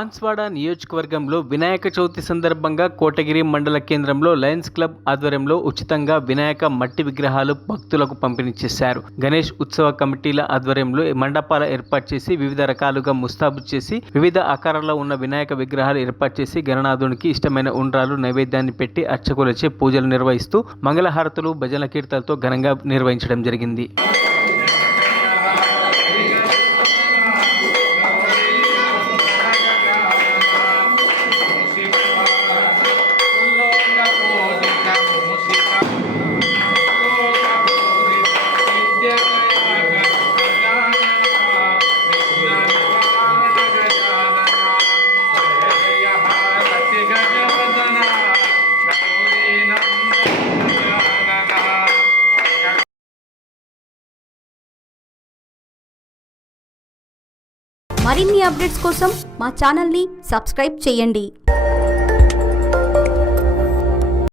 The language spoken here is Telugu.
బాన్స్వాడ నియోజకవర్గంలో వినాయక చవితి సందర్భంగా కోటగిరి మండల కేంద్రంలో లయన్స్ క్లబ్ ఆధ్వర్యంలో ఉచితంగా వినాయక మట్టి విగ్రహాలు భక్తులకు పంపిణీ చేశారు. గణేష్ ఉత్సవ కమిటీల ఆధ్వర్యంలో మండపాల ఏర్పాటు చేసి వివిధ రకాలుగా ముస్తాబు చేసి వివిధ ఆకారాల్లో ఉన్న వినాయక విగ్రహాలు ఏర్పాటు చేసి గణనాథునికి ఇష్టమైన ఉండ్రాలు నైవేద్యాన్ని పెట్టి అర్చకులచే పూజలు నిర్వహిస్తూ మంగళహారతులు భజన కీర్తనలతో ఘనంగా నిర్వహించడం జరిగింది. మరిన్ని అప్డేట్స్ కోసం మా ఛానల్ని సబ్స్క్రైబ్ చేయండి.